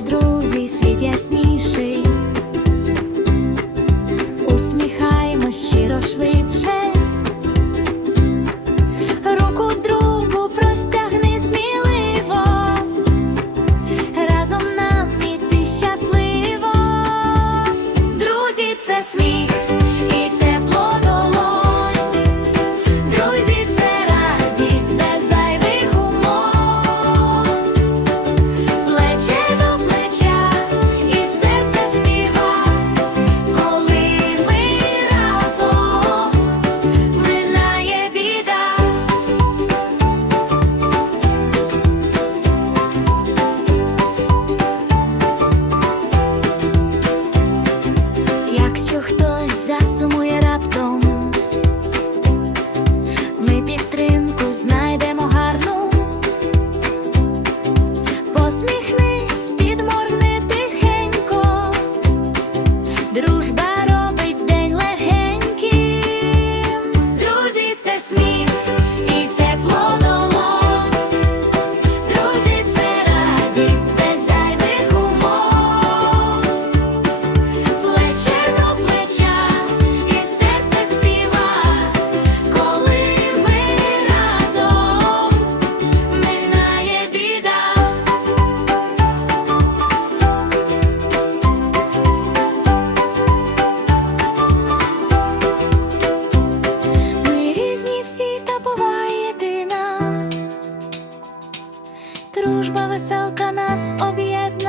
Друзі, світ усміхаймо щиро швидше, руку другу простягни сміливо, разом нам іти щасливо, друзі, це сміх. Дружба веселка нас об'єднує